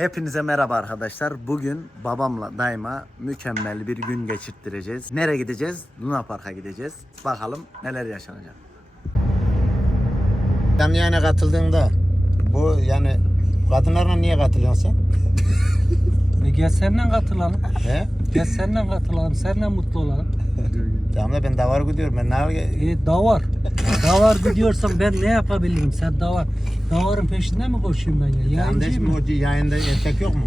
Hepinize merhaba arkadaşlar. Bugün babamla daima mükemmel bir gün geçirttireceğiz. Nereye gideceğiz? Luna Park'a gideceğiz. Bakalım neler yaşanacak. Canlı yayına katıldığında bu yani kadınlarla niye katılıyorsun sen? E gel seninle katılalım. He? Gel seninle katılalım. Seninle mutlu olalım. Tamam da ben davar gidiyorum ben ne E davar. Davar gidiyorsan ben ne yapabilirim? Sen davar. Davarın peşinden mi koşayım ben ya? Da Yayıncıyım şimdi mı? o yayında erkek yok mu?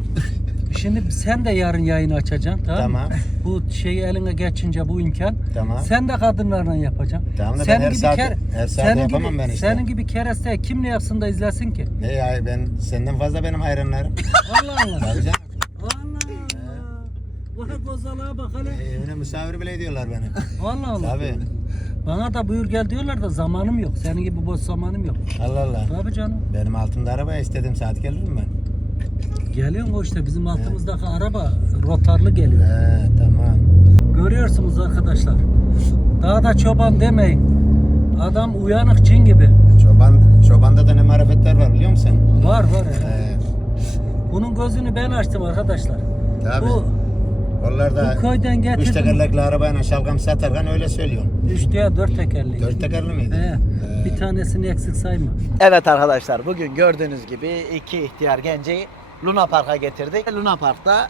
Şimdi sen de yarın yayın açacaksın tamam? Tamam. Bu şeyi eline geçince bu imkan. Tamam. Sen de kadınlarla yapacaksın. Tamam da ben her gibi saat- her saat senin yapamam gibi, ben işte. Senin gibi kereste kim ne yapsın da izlesin ki? Ne ya ben senden fazla benim hayranlarım. Allah Allah. Tabii canım. Bana gozalığa bak hele. Ee, misafir bile ediyorlar beni. Allah Allah. Tabii. Bana da buyur gel diyorlar da zamanım yok. Senin gibi boş zamanım yok. Allah Allah. Tabii canım. Benim altımda araba istediğim saat gelirim ben. Geliyor o işte bizim altımızdaki araba rotarlı geliyor. He tamam. Görüyorsunuz arkadaşlar. Daha da çoban demeyin. Adam uyanık cin gibi. Çoban, çobanda da ne marifetler var biliyor musun? Var var. He. Bunun gözünü ben açtım arkadaşlar. Tabii. Bu Onlar da Bu köyden üç getirdim. tekerlekli arabayla şalgam satarken öyle söylüyorum. üç veya dört tekerli. Dört tekerli miydi? He, bir tanesini eksik sayma. Evet arkadaşlar bugün gördüğünüz gibi iki ihtiyar genci Luna Park'a getirdik. Luna Park'ta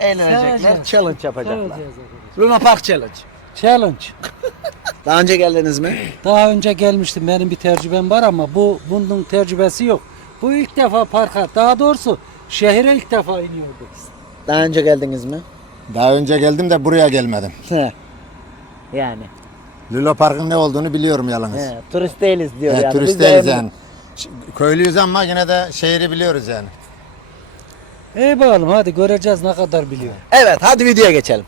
eğlenecekler, Seveceğiz. challenge yapacaklar. Seveceğiz arkadaşlar. Luna Park Challenge. Challenge. Daha önce geldiniz mi? Daha önce gelmiştim benim bir tecrübem var ama bu bunun tecrübesi yok. Bu ilk defa parka daha doğrusu şehire ilk defa iniyorduk. Daha önce geldiniz mi? Daha önce geldim de buraya gelmedim. He. Yani. Lilo Park'ın ne olduğunu biliyorum yalnız. He, turist değiliz diyor Evet, yani. turist Biz de değiliz yani. Ş- Köylüyüz ama yine de şehri biliyoruz yani. İyi bakalım hadi göreceğiz ne kadar biliyor. Evet hadi videoya geçelim.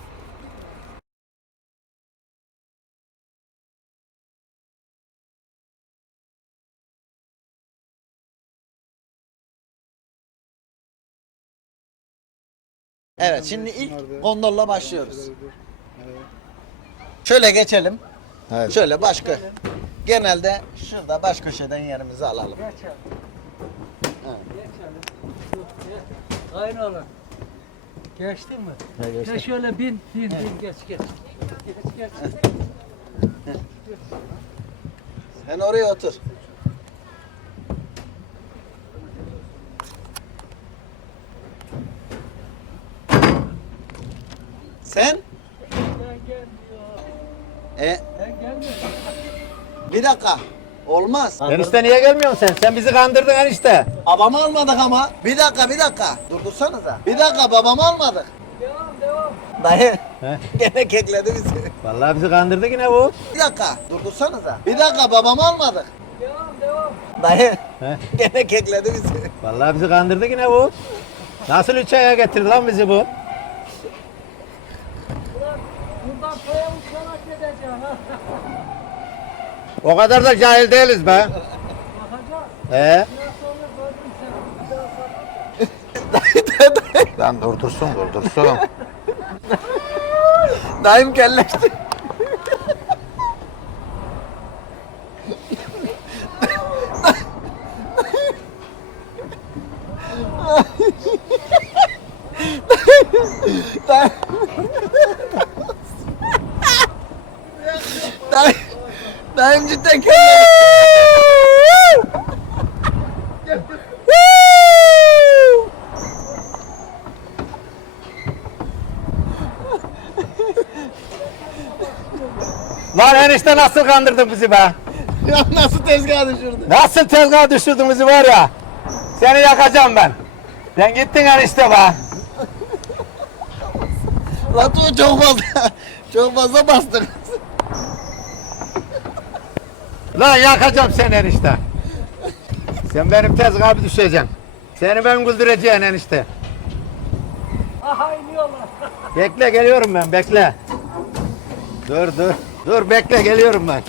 Evet şimdi ilk gondolla başlıyoruz. Şöyle geçelim. Evet. Şöyle başka. Genelde şurada baş köşeden yerimizi alalım. Geçelim. Aynı olan. Geçtin mi? Ha, geçtim. Ya şöyle bin, bin, bin, geç, geç. Geç, geç. Sen oraya otur. Sen? E bir dakika. Olmaz. Enişte niye gelmiyorsun sen? Sen bizi kandırdın enişte. Babamı almadık ama. Bir dakika bir dakika. Durdursanıza. Bir dakika babamı almadık. Devam, devam. Dayı He? gene kekledi bizi. Vallahi bizi kandırdı yine bu. Bir dakika. Durdursanıza. Bir dakika babamı almadık. Devam, devam. Dayı He? gene kekledi bizi. Vallahi bizi kandırdı yine bu. Nasıl üç aya getirdi lan bizi bu? Ulan buradan köye uçarak gideceğim ha. O kadar da cahil değiliz be. Sana- Lan durdursun durdursun. Dayım kelleşti. Dayım. Dayım. Dayım cidden kelleşti. Lan enişte nasıl kandırdın bizi be? Ya nasıl tezgah düşürdü? Nasıl tezgaha düşürdün bizi var ya? Seni yakacağım ben. Sen gittin enişte be. Latoya çok fazla, çok fazla bastın. Lan yakacağım seni enişte. Sen benim tezgaha bir düşeceksin. Seni ben güldüreceğim enişte. Aha iniyorlar. Bekle geliyorum ben bekle. Dur dur. Dur bekle geliyorum ben.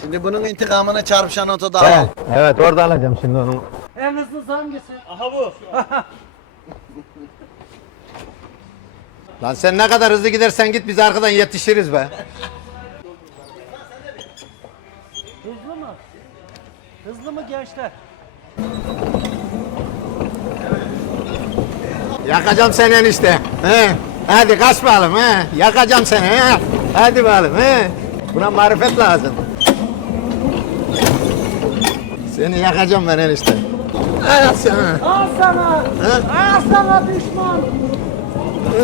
Şimdi bunun intikamını çarpışan otoda al. evet orada alacağım şimdi onu. En hızlısı hangisi? Aha bu. Lan sen ne kadar hızlı gidersen git biz arkadan yetişiriz be. Hızlı mı? Hızlı mı gençler? Yakacağım seni enişte. He. Hadi kaç bakalım he. Yakacağım seni he. Hadi bakalım he. Buna marifet lazım. Seni yakacağım ben enişte. Ay sana. Al sana! Al sana düşman!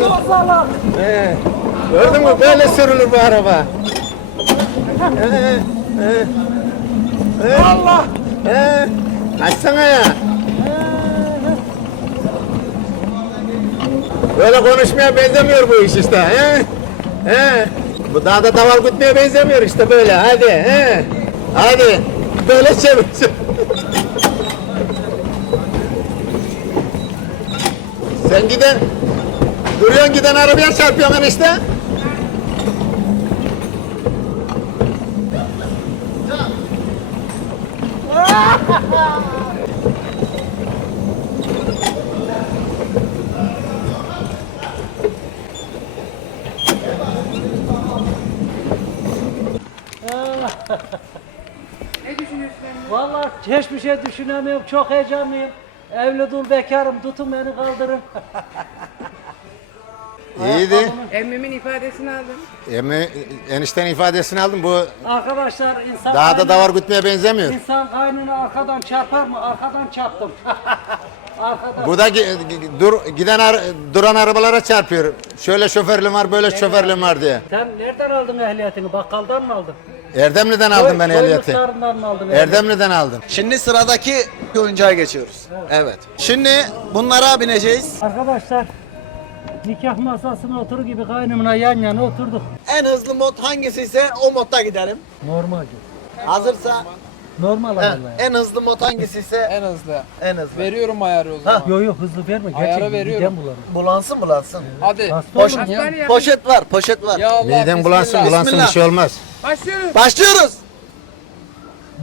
Kozalak! He. Gördün mü böyle sürülür bu araba. He, he, he. Allah! He. Açsana ya. Böyle konuşmaya benzemiyor bu iş işte. He? He? Bu dağda daval gütmeye benzemiyor işte böyle. Hadi. He? Hadi. Böyle çevir. Sen giden Duruyorsun giden arabaya çarpıyorsun işte. Vallahi hiçbir şey düşünemiyorum. Çok heyecanlıyım. Evli dul bekarım. Tutun beni kaldırın. İyiydi. Emmimin ifadesini aldım. Emi, enişten ifadesini aldım. Bu Arkadaşlar insan dağda kaynına- davar gütmeye benzemiyor. İnsan kaynını arkadan çarpar mı? Arkadan çarptım. arkadan. Bu da gi- gi- dur, giden ar- duran arabalara çarpıyor. Şöyle şoförlüm var, böyle şoförlüm var diye. Sen nereden aldın ehliyetini? Bakkaldan mı aldın? Erdemli'den aldım ben ehliyeti. Erdemli'den aldım. Şimdi sıradaki oyuncağa geçiyoruz. Evet. Şimdi bunlara bineceğiz. Arkadaşlar nikah masasına oturur gibi kaynımına yan yana oturduk. En hızlı mod hangisi ise o modda gidelim. Normal. Hazırsa Normal heh, ayarla. en hızlı mod hangisi ise En hızlı. en hızlı. Veriyorum ayarı o zaman. Yok yok hızlı verme. Ayara Gerçekten veriyorum. midem bulanır. Bulansın bulansın. Hadi. Hasta. Poşet var, poşet var. Ya Allah. Midem bulansın, bismillah. bulansın bir şey olmaz. Başlıyoruz. Başlıyoruz.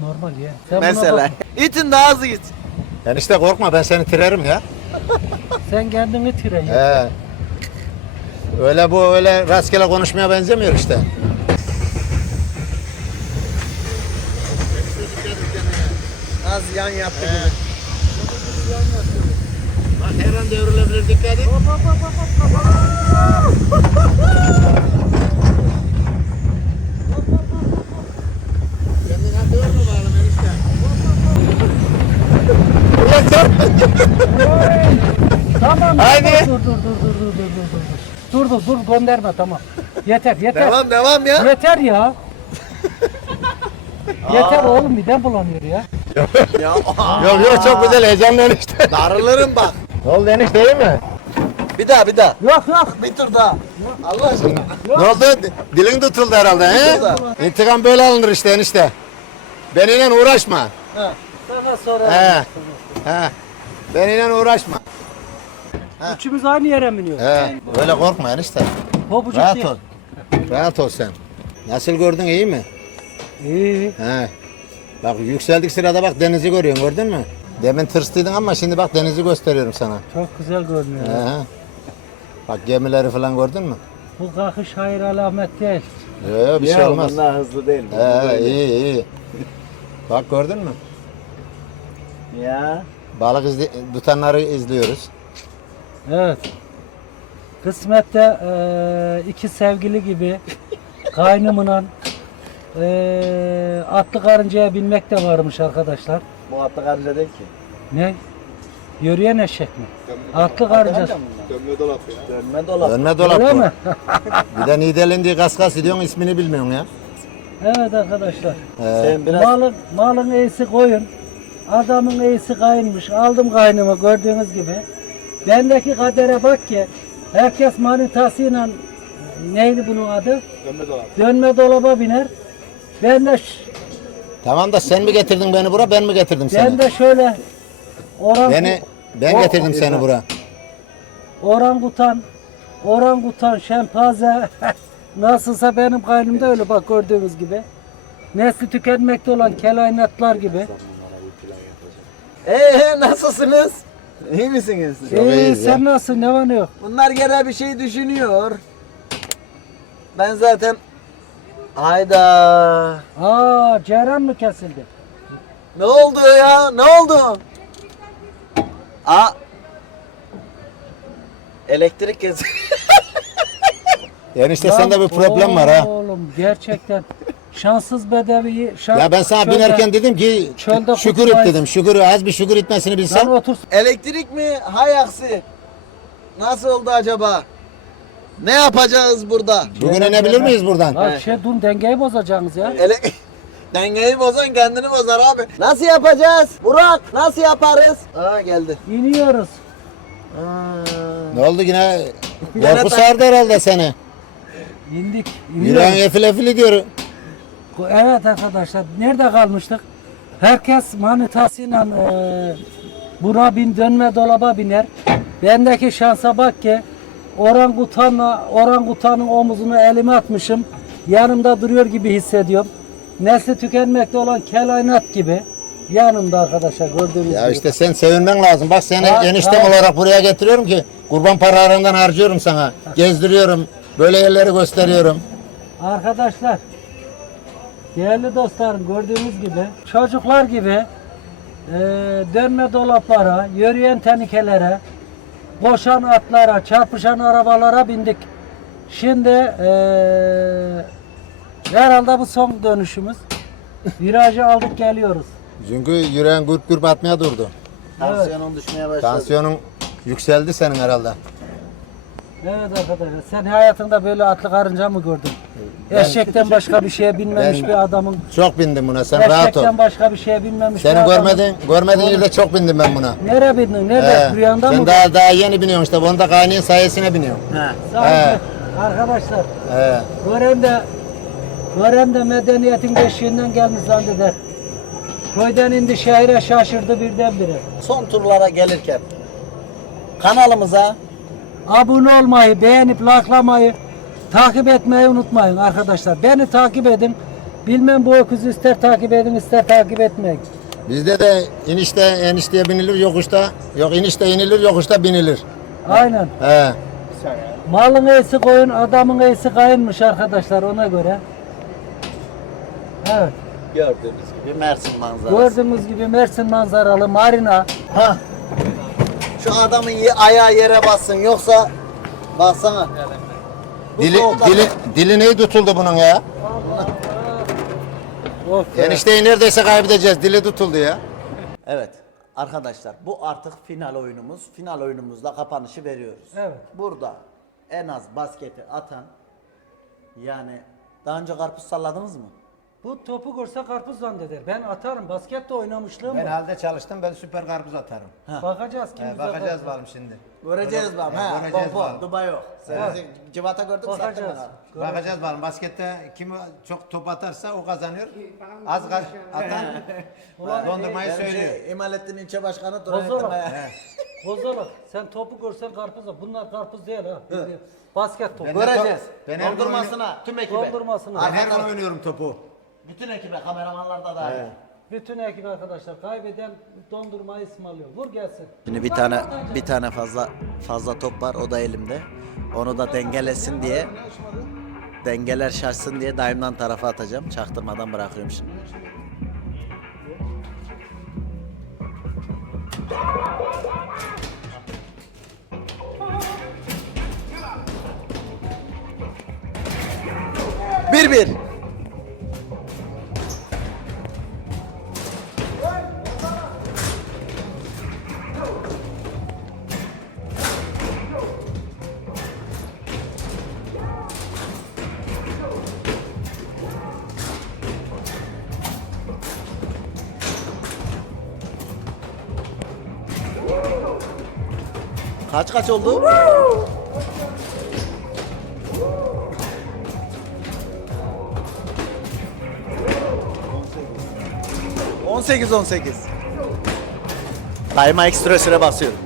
Normal ya. Sen buna Mesela. bak. İtin daha hızlı git. Enişte korkma ben seni tirerim ya. Sen kendini tire ya. He. Öyle bu öyle rastgele konuşmaya benzemiyor işte. Az yan yaptı gibi. Bak her an devrilebilir dikkat et. Kendine dövme bakalım enişte. Ulan sen- Tamam. Haydi. Dur dur dur dur dur dur dur dur. Dur dur dur gönderme tamam. Yeter yeter. Devam devam ya. Yeter ya. yeter oğlum midem bulanıyor ya. ya Yok yok çok güzel heyecanlı enişte. darılırım bak. Ne oldu enişte iyi mi? Bir daha bir daha. Yok yok. Bir tur daha. Allah aşkına. Ne oldu? Dilin tutuldu herhalde he? İntikam böyle alınır işte enişte. Benimle uğraşma. Sana sonra. He. He. Benimle uğraşma. Üçümüz aynı yere mi iniyoruz? He. Öyle korkma enişte. Pabucuk Rahat değil. ol. Rahat ol sen. Nasıl gördün iyi mi? İyi. He. Bak yükseldik sırada bak denizi görüyorsun gördün mü? Demin tırstıydın ama şimdi bak denizi gösteriyorum sana. Çok güzel görünüyor. He. Bak gemileri falan gördün mü? Bu kalkış hayır alamet değil. Yok yok bir şey olmaz. Bunlar hızlı değil. He iyi iyi. Bak gördün mü? Ya. Balık izli tutanları izliyoruz. Evet. Kısmette eee, iki sevgili gibi kaynımla eee atlı karıncaya binmek de varmış arkadaşlar. Bu atlı karınca değil ki. Ne? Yürüyen eşek mi? Atlı karınca. Dönme dolap ya. Dönme dolap. Dönme dolap Öyle bu. mi? Bir de Nidel'in diye kaskas ediyorsun ismini bilmiyorsun ya. evet arkadaşlar. He. Sen biraz Malın, malın iyisi koyun. Adamın iyisi kayınmış. Aldım kaynımı gördüğünüz gibi. Bendeki kadere bak ki herkes manitasıyla neydi bunun adı? dönme dolap. Dönme dolaba biner. Ben de Tamam da sen mi getirdin beni bura ben mi getirdim seni? ben de şöyle orang Beni ben O- getirdim seni bura. orangutan orangutan şempanze nasılsa benim kaynımda öyle bak gördüğünüz gibi. Nesli tükenmekte olan kelaynatlar gibi. Eee nasılsınız? İyi misiniz? Ee, iyiyiz sen nasılsın? Ne var ne yok? Bunlar gene bir şey düşünüyor. Ben zaten Hayda. Aa ceyran mı kesildi? Ne oldu ya? Ne oldu? Aa. Elektrik kes. Enişte sende bir problem var ha. Oğlum gerçekten şanssız bedevi. Şan, Ya ben sana çölde- binerken dedim ki çölde şükür et dedim. Şükür az bir şükür etmesini Sen bilsen. otur. Elektrik mi? Hay aksi. Nasıl oldu acaba? Ne yapacağız burada? Bugün inebilir miyiz buradan? Bak şey dur dengeyi bozacaksınız ya. Ele Dengeyi bozan kendini bozar abi. Nasıl yapacağız? Burak nasıl yaparız? Aa geldi. İniyoruz. Ne oldu yine? Korku sardı herhalde seni. İndik. İniyoruz. efil efil diyor. Evet arkadaşlar nerede kalmıştık? Herkes manitasıyla e, buna bin dönme dolaba biner. Bendeki şansa bak ki orangutanla orangutanın omuzunu elime atmışım. Yanımda duruyor gibi hissediyorum. Nesli tükenmekte olan kelaynat gibi. Yanımda arkadaşlar gördüğünüz Ya gibi. işte sen sevinmen lazım. Bak seni Ha, eniştem ha. olarak buraya getiriyorum ki kurban paralarından harcıyorum sana. Gezdiriyorum. Böyle yerleri gösteriyorum. Arkadaşlar, değerli dostlarım gördüğünüz gibi çocuklar gibi e, dönme dolaplara, yürüyen tenikelere, koşan atlara, çarpışan arabalara bindik. Şimdi e, herhalde bu son dönüşümüz. Virajı aldık geliyoruz. Çünkü yüreğin gürp gürp atmaya durdu. Tansiyonun düşmeye başladı. Tansiyonun yükseldi senin herhalde. Evet arkadaşlar sen hayatında böyle atlı karınca mı gördün? Eşekten başka bir şeye binmemiş Ben- bir adamın Çok bindim buna sen rahat ol. Eşekten başka bir şeye binmemiş bir Seni adamın- görmedin, görmediğin yerde çok bindim ben buna. Nereye bindin? Nerede? He, Rüyanda sen mı? daha daha yeni biniyorsun işte. Onu da kaynağın sayesine biniyorsun. He. Sanki arkadaşlar He. gören de gören de medeniyetin beşiğinden gelmiş zanneder. Köyden indi şehire şaşırdı birdenbire. Son turlara gelirken kanalımıza Abone olmayı, beğenip like'lamayı, takip etmeyi unutmayın arkadaşlar. Beni takip edin. Bilmem bu öküzü ister takip edin ister takip etmeyin. Bizde de inişte enişteye binilir yokuşta. Yok inişte inilir yokuşta binilir. Aynen. He. Malın iyisi koyun, adamın iyisi kayınmış arkadaşlar ona göre. Evet. gördüğünüz gibi Mersin manzarası. Gördüğünüz gibi Mersin manzaralı marina. Ha. Şu adamın ye- ayağı yere bassın yoksa baksana. Dili, dili, dili neyi tutuldu bunun ya? Of. Enişteyi neredeyse kaybedeceğiz. Dili tutuldu ya. Evet arkadaşlar bu artık final oyunumuz. Final oyunumuzla kapanışı veriyoruz. Evet. Burada en az basketi atan yani daha önce karpuz salladınız mı? Bu topu görse karpuz zanneder. Ben atarım. Baskette oynamışlığım var. halde çalıştım. Ben süper karpuz atarım. Bakacağız kim bize karpuz- bakalım şimdi. Göreceğiz bakalım. Ha, göreceğiz bakalım. Dubai yok. Sen Evet. civata gördün mü sattın Bakacağız. bana. Bakacağız bakalım. Baskette kim çok top atarsa o kazanıyor. Az kaz- atan dondurmayı Ben söylüyor. şey, İmalettin ilçe başkanı Bozulur. Duran Bozoluk. Sen topu görsen karpuz da. Bunlar karpuz değil ha. Basket topu. Ben- Göreceğiz. Ben her gün Dondurmasına tüm ekibe. Dondurmasına. Ben her gün oynuyorum topu. Bütün ekibe kameramanlar da dahil. Bütün ekip arkadaşlar kaybeden dondurmayı ısmarlıyor. Vur gelsin. Şimdi bir tane bir tane fazla fazla top var o da elimde. Onu da dengelesin diye dengeler şaşsın diye daimden tarafa atacağım. Çaktırmadan bırakıyorum şimdi. Bir bir. Kaç oldu? 18 18. Daima ekstra süre basıyorum.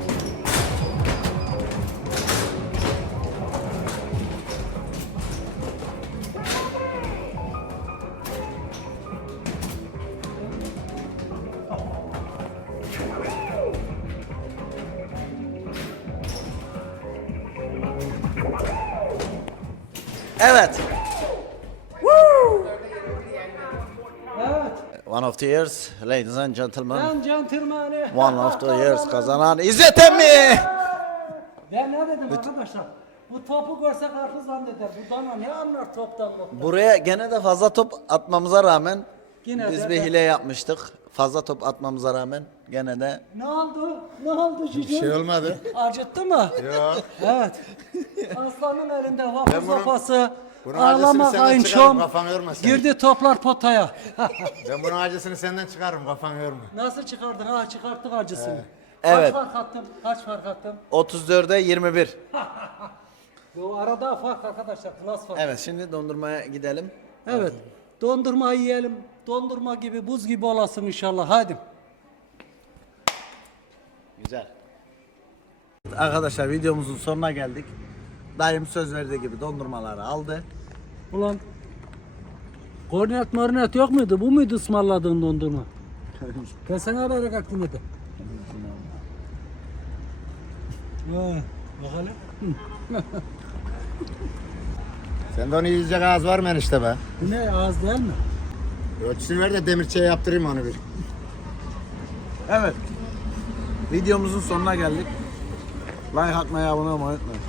Evet. One of the years, ladies and gentlemen. Ben centilmeni. One of the years kazanan İzzet emmi. Ben ne dedim arkadaşlar? Bu topu görse karpuz zanneder. Bu dana ne anlar toptan toptan. Buraya gene de fazla top atmamıza rağmen Yine biz de- bir hile yapmıştık. Fazla top atmamıza rağmen gene de Ne oldu? Ne oldu cücü? Şey olmadı. Acıttı mı? Yok. Evet. Aslanın elinde vapur sopası. Bunun acısını Ağlama senden çıkarım, kafanı yorma sen. Girdi toplar potaya. Ben bunun acısını senden çıkarım kafanı yorma. Nasıl çıkardın? Ha çıkarttık acısını. Evet. Kaç fark attım? Kaç fark attım? 34'e 21. Bu arada fark arkadaşlar. Klas fark. Evet şimdi dondurmaya gidelim. Evet. Dondurma yiyelim. Dondurma gibi buz gibi olasın inşallah. Hadi. Güzel. Arkadaşlar videomuzun sonuna geldik. Dayım söz verdiği gibi dondurmaları aldı. Ulan kornet marinet yok muydu? Bu muydu ısmarladığın dondurma? sana haber. Vay, Bakalım. Sende onu yiyecek ağız var mı enişte be? Bu ne ağız değil mi? Ölçüsünü ver de demirçiye yaptırayım onu bir. Evet. Videomuzun sonuna geldik. Like atmayı, abone olmayı unutmayın.